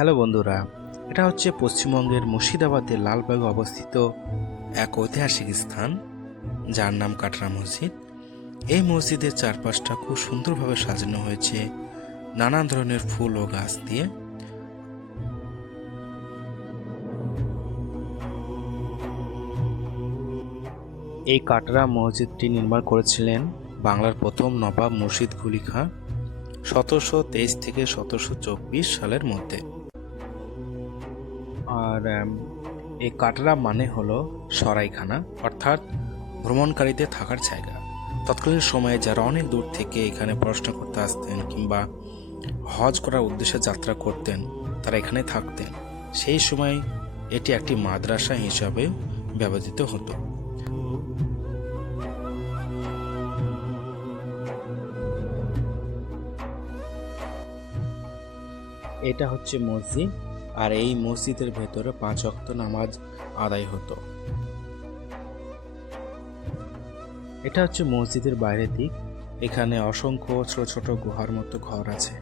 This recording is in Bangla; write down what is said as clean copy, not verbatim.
হ্যালো বন্ধুরা, এটা হচ্ছে পশ্চিমবঙ্গের মুর্শিদাবাদের লালবাগে অবস্থিত এক ঐতিহাসিক স্থান যার নাম কাটরা মসজিদ। এই মসজিদের চারপাশটা খুব সুন্দরভাবে সাজানো হয়েছে নানান ধরনের ফুল ও গাছ দিয়ে। এই কাটরা মসজিদটি নির্মাণ করেছিলেন বাংলার প্রথম নবাব মুর্শিদ কুলি খাঁ 1723 থেকে 1724 সালের মধ্যে। আর এই কাটরা মানে হলো সরাইখানা, অর্থাৎ ভ্রমণকারীদের থাকার জায়গা। তৎকালীন সময়ে যারা অনেক দূর থেকে এখানে পড়াশোনা করতে আসতেন কিংবা হজ করার উদ্দেশ্যে যাত্রা করতেন, তারা এখানে থাকতেন। সেই সময় এটি একটি মাদ্রাসা হিসাবে ব্যবহৃত হতো। এটা হচ্ছে মসজিদ, আর এই মসজিদের ভেতরে 5 ওয়াক্ত নামাজ আদায় হতো। এটা হচ্ছে মসজিদের বাইরের দিক। এখানে অসংখ্য ছোট ছোট গুহার মতো ঘর আছে।